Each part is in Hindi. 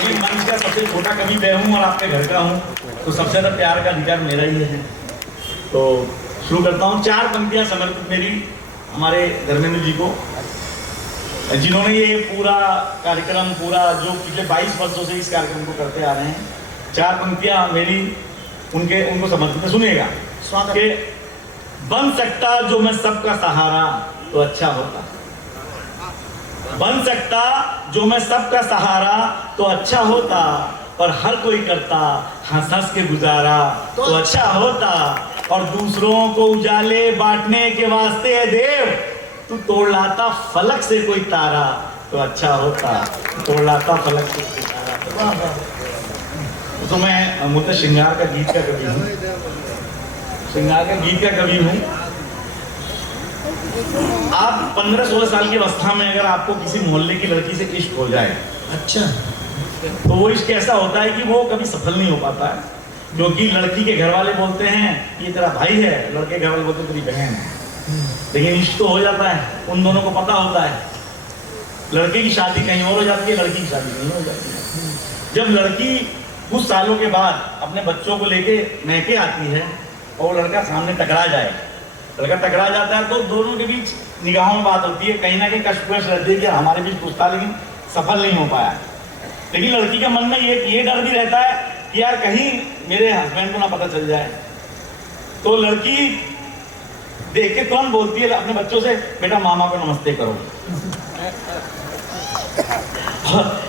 क्योंकि मंच का सबसे छोटा कवि मैं हूँ और आपके घर का हूँ, तो सबसे ज्यादा प्यार का अधिकार मेरा ही है। तो शुरू करता हूँ। 4 पंक्तियां समर्पित मेरी हमारे धर्मेंद्र जी को, जिन्होंने ये पूरा कार्यक्रम जो पिछले 22 वर्षों से इस कार्यक्रम को करते आ रहे हैं। 4 पंक्तियां मेरी उनको समर्पित है। सुनिएगा। कि बन सकता जो मैं सबका सहारा तो अच्छा होता, बन सकता जो मैं सबका सहारा तो अच्छा होता, और हर कोई करता हंस हंस के गुजारा तो अच्छा होता, और दूसरों को उजाले बांटने के वास्ते है देव, तू तोड़ लाता फलक से कोई तारा तो अच्छा होता, तोड़ लाता फलक से कोई तारा। तो मैं मुझे श्रृंगार का गीत का कवि हूँ, श्रृंगार का गीत का कवि हूँ। आप 15-16 साल की अवस्था में अगर आपको किसी मोहल्ले की लड़की से इश्क हो जाए, अच्छा, तो वो इश्क ऐसा होता है कि वो कभी सफल नहीं हो पाता है, क्योंकि लड़की के घर वाले बोलते हैं ये तेरा भाई है, लड़के के घर वाले बोलते हैं तेरी बहन है। लेकिन इश्क तो हो जाता है, उन दोनों को पता होता है। लड़के की शादी कहीं और हो जाती है, लड़की की शादी कहीं हो जाती है। जब लड़की कुछ सालों के बाद अपने बच्चों को लेके मैके आती है और लड़का सामने टकरा जाए, लड़का टकरा जाता है, तो दोनों के बीच निगाहों में बात होती है, कहीं ना कहीं कश्मकश रहती है कि हमारे बीच कुछ था लेकिन सफल नहीं हो पाया। लेकिन लड़की के मन में ये डर भी रहता है कि यार कहीं मेरे हस्बैंड को ना पता चल जाए। तो लड़की देख के तुरंत बोलती है अपने बच्चों से, बेटा मामा को नमस्ते करो।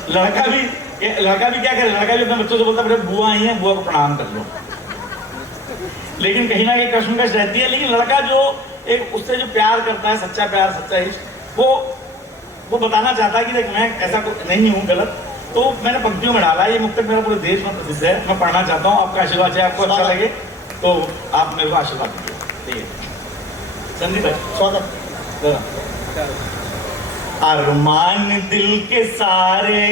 लड़का भी क्या करे, लड़का भी अपने बच्चों से बोलता है बेटा बुआ आई है, बुआ को प्रणाम कर लो। लेकिन कहीं ना कहीं कश्मकश रहती है। लेकिन लड़का जो एक उससे जो प्यार करता है, सच्चा प्यार, सच्चा इश्क, वो बताना चाहता है कि देख मैं ऐसा नहीं हूँ गलत। तो मैंने पंक्तियों में डाला है, ये मुक्तक मेरा पूरे देश में प्रसिद्ध है, मैं पढ़ना चाहता हूँ। आपका आशीर्वाद है, आपको अच्छा लगे तो आप मेरे को आशीर्वाद दीजिए। ठीक है संदीप भाई, स्वागत। अरमान दिल के सारे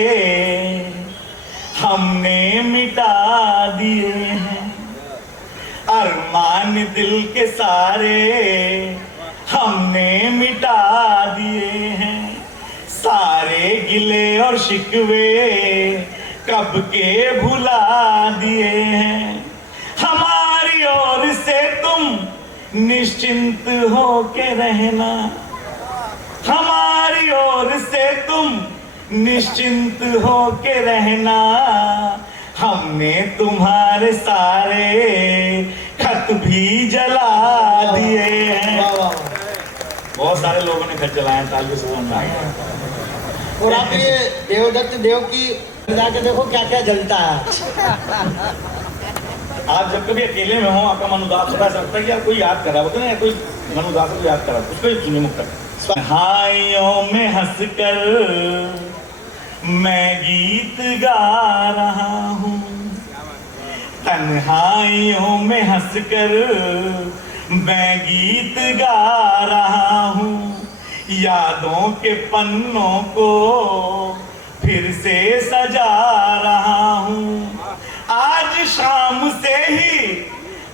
हमने मिटा दिए हैं, अरमान दिल के सारे हमने मिटा दिए हैं, सारे गिले और शिकवे कब के भुला दिए हैं, हमारी ओर से तुम निश्चिंत हो के रहना, हमारी ओर से तुम निश्चिंत हो के रहना, हमने तुम्हारे सारे खत भी जला दिए हैं। बहुत सारे लोगों ने खत जलाए, तालियों से समझ आया। और आप ये देवदत्त देव की जाके देखो क्या क्या जलता है। आप जब कभी अकेले में हो, आपका मन उदास होता है, सकता है कि आप कोई याद करा होता है ना, कोई मन उदास को याद करा, उसको सुनिए मुक्तक। तन्हाइयों में हंसकर मैं गीत गा रहा हूँ, तन्हाइयों में हंसकर मैं गीत गा रहा हूँ, यादों के पन्नों को फिर से सजा रहा हूँ, आज शाम से ही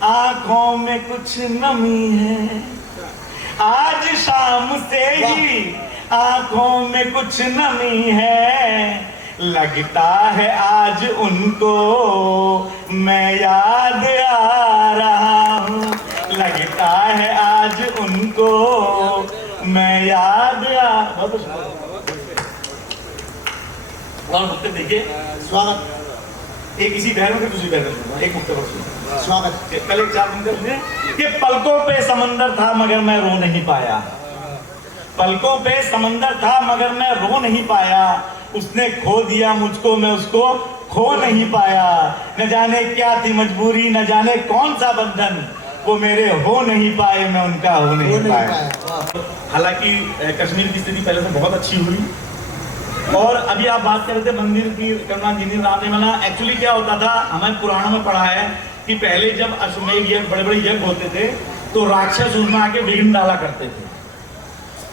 आंखों में कुछ नमी है, आज शाम से ही आंखों में कुछ नमी है, लगता है आज उनको मैं याद आ रहा हूँ, लगता है आज उनको मैं याद आ। और मुक्तक देखिए, स्वागत। एक इसी बहन में दूसरी बहन, एक मुक्तक स्वागत। पहले 4 मुक्तक सुनिए। कि पलकों पे समंदर था मगर मैं रो नहीं पाया, पलकों पे समंदर था मगर मैं रो नहीं पाया, उसने खो दिया मुझको मैं उसको खो नहीं पाया, न जाने क्या थी मजबूरी, न जाने कौन सा बंधन, वो मेरे हो नहीं पाए, मैं उनका हो नहीं पाया। हालांकि कश्मीर की स्थिति पहले से बहुत अच्छी हुई, और अभी आप बात कर रहे थे मंदिर की, करुणान जी राम ने मना। एक्चुअली क्या होता था, हमें पुराणों में पढ़ा है कि पहले जब अश्वमेध यज्ञ, बड़े बड़े यज्ञ होते थे, तो राक्षस उसमें आके विघ्न डाला करते थे।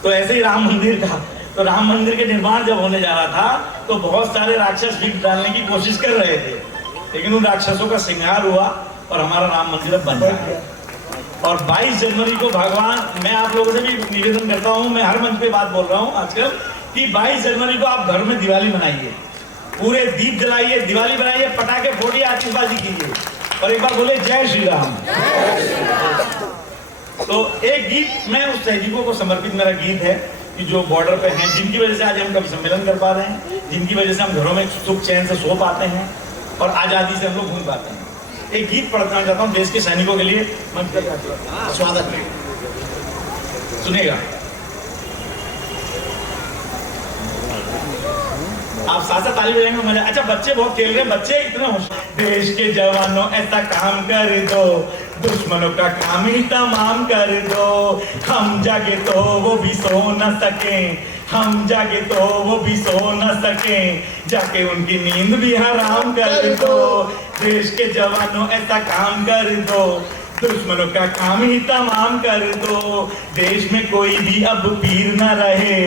तो ऐसे ही राम मंदिर का, तो राम मंदिर के निर्माण जब होने जा रहा था तो बहुत सारे राक्षस विघ्न डालने की कोशिश कर रहे थे, लेकिन उन राक्षसों का संहार हुआ और हमारा राम मंदिर बन गया। और 22 जनवरी को भगवान, मैं आप लोगों से भी निवेदन करता हूँ, मैं हर मंच पे बात बोल रहा हूँ आजकल, कि 22 जनवरी को आप घर में दिवाली मनाइए, पूरे दीप जलाइए, दिवाली बनाइए, पटाखे फोड़िए, आतिशबाजी कीजिए और एक बार बोले जय श्री राम। तो एक गीत मैं उस सहजीवों को समर्पित मेरा गीत है कि जो बॉर्डर पे हैं, जिनकी वजह से आज हम कभी सम्मेलन कर पा रहे हैं, जिनकी वजह से हम घरों में सुख चैन से सो पाते हैं और आजादी से हम लोग घूम पाते हैं। एक गीत पढ़ना चाहता हूँ देश के सैनिकों के लिए, मंच पर स्वागत है, सुनिएगा। आप साथ साथ ताली बजाएंगे मजा। अच्छा बच्चे बहुत खेल रहे हैं, बच्चे इतने होशियार। देश के जवानों ऐसा काम कर दो, दुश्मनों का काम ही तमाम कर दो। हम जागे तो वो भी सो न सके, हम जागे तो वो भी सो न सके, जाके उनकी नींद भी हराम कर दो। देश के जवानों ऐसा काम कर दो, दुश्मनों का काम ही तमाम कर दो। देश में कोई भी अब पीर न रहे,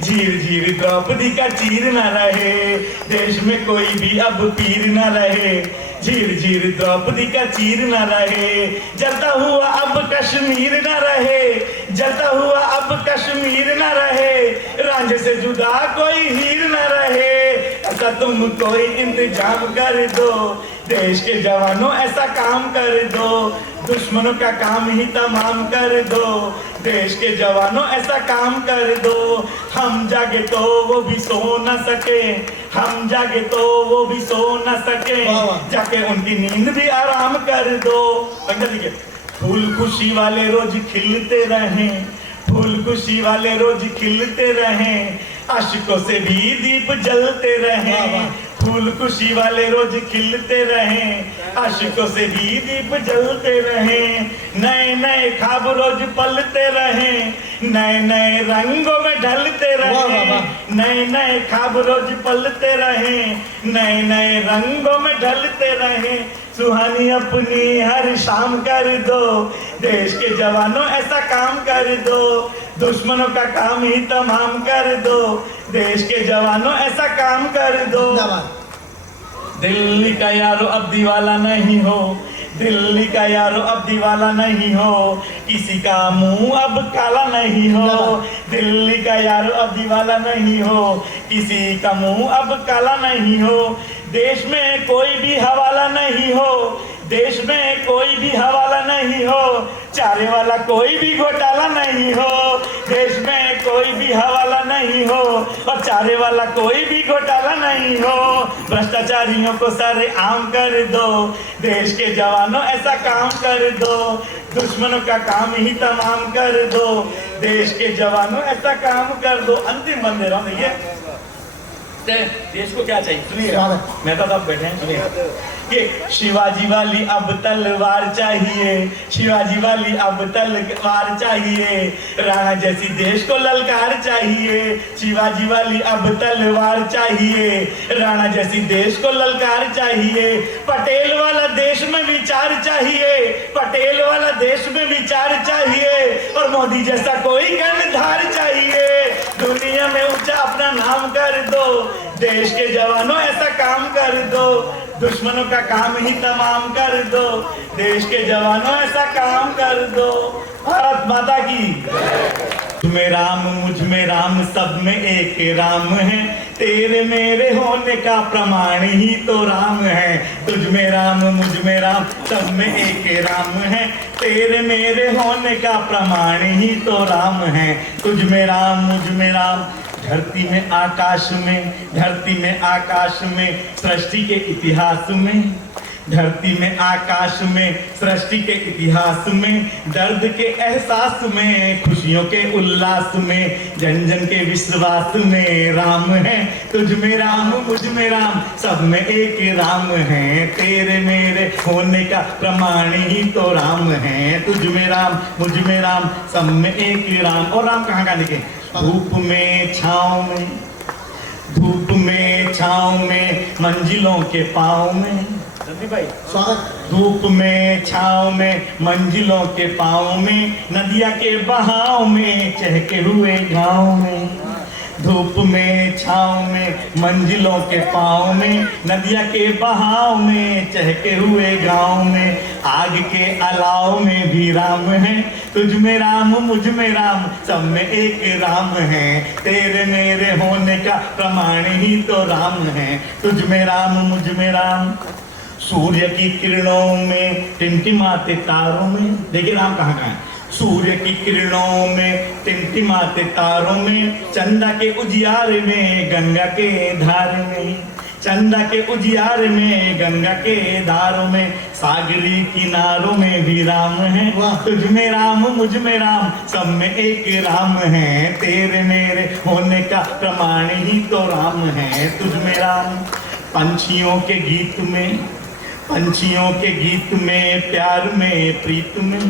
झीर झीर द्रौपदी का चीर न रहे। देश में कोई भी अब पीर न रहे, झीर झीर द्रौपदी का चीर न रहे। जलता हुआ अब कश्मीर न रहे, जलता हुआ अब कश्मीर न रहे, रांझे से जुदा कोई हीर न रहे। ऐसा तुम कोई इंतजाम कर दो, देश के जवानों ऐसा काम कर दो, दुश्मनों का काम ही तमाम कर दो। देश के जवानों ऐसा काम कर दो, हम जागे तो वो भी सो न सके, हम जागे तो वो भी सो न सके, जाके उनकी नींद भी आराम कर दो। फूल खुशी वाले रोज खिलते रहें, फूल खुशी वाले रोज खिलते रहें, आशिकों से भी दीप जलते रहें। फूल खुशी वाले रोज खिलते रहें, आशिकों से भी दीप जलते रहें। नए नए ख्वाब रोज पलते रहें, नए नए रंगों में ढलते रहें। नए नए ख्वाब रोज पलते रहें, नए नए रंगों में ढलते रहें। सुहानी अपनी हर शाम कर दो, देश के जवानों ऐसा काम कर दो, दुश्मनों का काम ही तमाम कर दो। देश के जवानों ऐसा काम कर दो। दिल्ली का यारो अब दीवाला नहीं हो, दिल्ली का यारो अब दीवाला नहीं हो, किसी का मुंह अब काला नहीं हो। दिल्ली का यारो अब दीवाला नहीं हो, किसी का मुंह अब काला नहीं हो। देश में कोई भी हवाला नहीं हो, देश में कोई भी हवाला नहीं हो, चारे वाला कोई भी घोटाला नहीं हो। देश में कोई भी हवाला नहीं हो और चारे वाला कोई भी घोटाला नहीं हो। भ्रष्टाचारियों को सारे आम कर दो, देश के जवानों ऐसा काम कर दो, दुश्मनों का काम ही तमाम कर दो। देश के जवानों ऐसा काम कर दो। अंतिम बंद दे रहा हूँ, देखिए देश को क्या चाहिए, सुनिए मेहता साहब बैठे हैं, सुनिए कि शिवाजी वाली अब तलवार चाहिए, शिवाजी वाली अब तलवार चाहिए, राणा जैसी देश को ललकार चाहिए। शिवाजी वाली अब तलवार चाहिए, राणा जैसी देश को ललकार चाहिए। पटेल वाला देश में विचार चाहिए, पटेल वाला देश में विचार चाहिए और मोदी जैसा कोई कर्णधार चाहिए। दुनिया में ऊंचा अपना नाम कर दो, देश के जवानों ऐसा काम कर दो, दुश्मनों का काम ही तमाम कर दो। देश के जवानों ऐसा काम कर दो। भारत माता की। तुम में राम मुझ में राम सब में एक राम है, तेरे मेरे होने का प्रमाण ही तो राम है। तुझ में राम मुझ में राम सब में एक राम है, तेरे मेरे होने का प्रमाण ही तो राम है। तुझ में राम मुझ में राम, धरती में आकाश में, धरती में आकाश में, सृष्टि के इतिहास में, धरती में आकाश में, सृष्टि के इतिहास में, दर्द के एहसास में, खुशियों के उल्लास में, जन जन के विश्वास में राम है। तुझ में राम मुझ में राम सब में एक राम है, तेरे मेरे होने का प्रमाण ही तो राम है। तुझ में राम मुझ में राम सब में एक राम। और राम कहाँ कहाँ लिखे? धूप में छाँव में, धूप में छाँव में, मंजिलों के पाँव में, भाई स्वागत। धूप में छाँव में, मंजिलों के पाँव में, नदिया के बहाव में, चहके हुए गाँव में, धूप में छाँव में मंजिलों के पाँव में नदिया के बहाव में चहके हुए गांव में आग के अलाव में भी राम है तुझ में राम मुझ में राम सब में एक राम है तेरे मेरे होने का प्रमाण ही तो राम है तुझ में राम मुझ में राम सूर्य की किरणों में टिमटिमाते तारों में देखिए राम कहाँ कहाँ है सूर्य की किरणों में टिमटिमाते तारों में चंदा के उजियार में गंगा के धार में चंदा के उजियार में गंगा के धारों में सागरी किनारों में भी राम है तुझ में राम मुझ में राम सब में एक राम है तेरे मेरे होने का प्रमाण ही तो राम है तुझ में राम पंछियों के गीत में पंछियों के गीत में प्यार में प्रीत में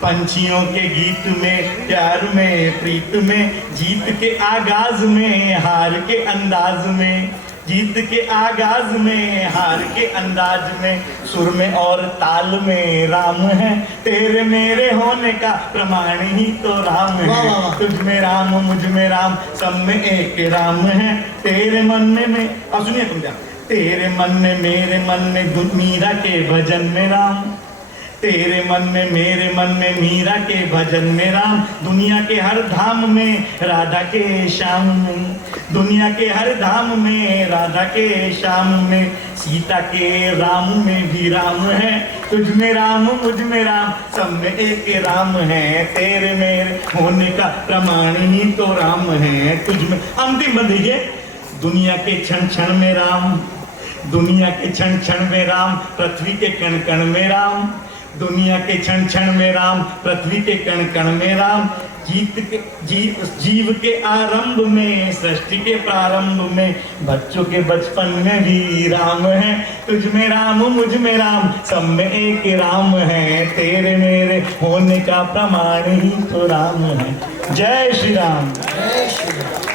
पंछियों के गीत में प्यार में प्रीत में जीत के आगाज में हार के अंदाज में जीत के आगाज में हार के अंदाज में सुर में और ताल में राम है तेरे मेरे होने का प्रमाण ही तो राम है तुझ में राम मुझ में राम सब में एक राम है तेरे मन में अब सुनिए तुम क्या तेरे मन में मेरे मन में मीरा के भजन में राम तेरे मन में मेरे मन में मीरा के भजन में राम दुनिया के हर धाम में राधा के श्याम में दुनिया के हर धाम में राधा के श्याम में सीता के राम में भी राम है तुझ में राम मुझ में राम सब में एक राम है तेरे मेरे होने का प्रमाण ही तो राम है तुझ में अंतिम बंद देखिए दुनिया के क्षण क्षण में राम दुनिया के क्षण क्षण में राम पृथ्वी के कण कण में राम दुनिया के क्षण क्षण में राम पृथ्वी के कण कण में राम जीव के आरंभ में सृष्टि के प्रारंभ में बच्चों के बचपन में भी राम है तुझ में राम मुझ में राम सब में एक राम है तेरे मेरे होने का प्रमाण ही तो राम है जय श्री राम। जय श्री राम।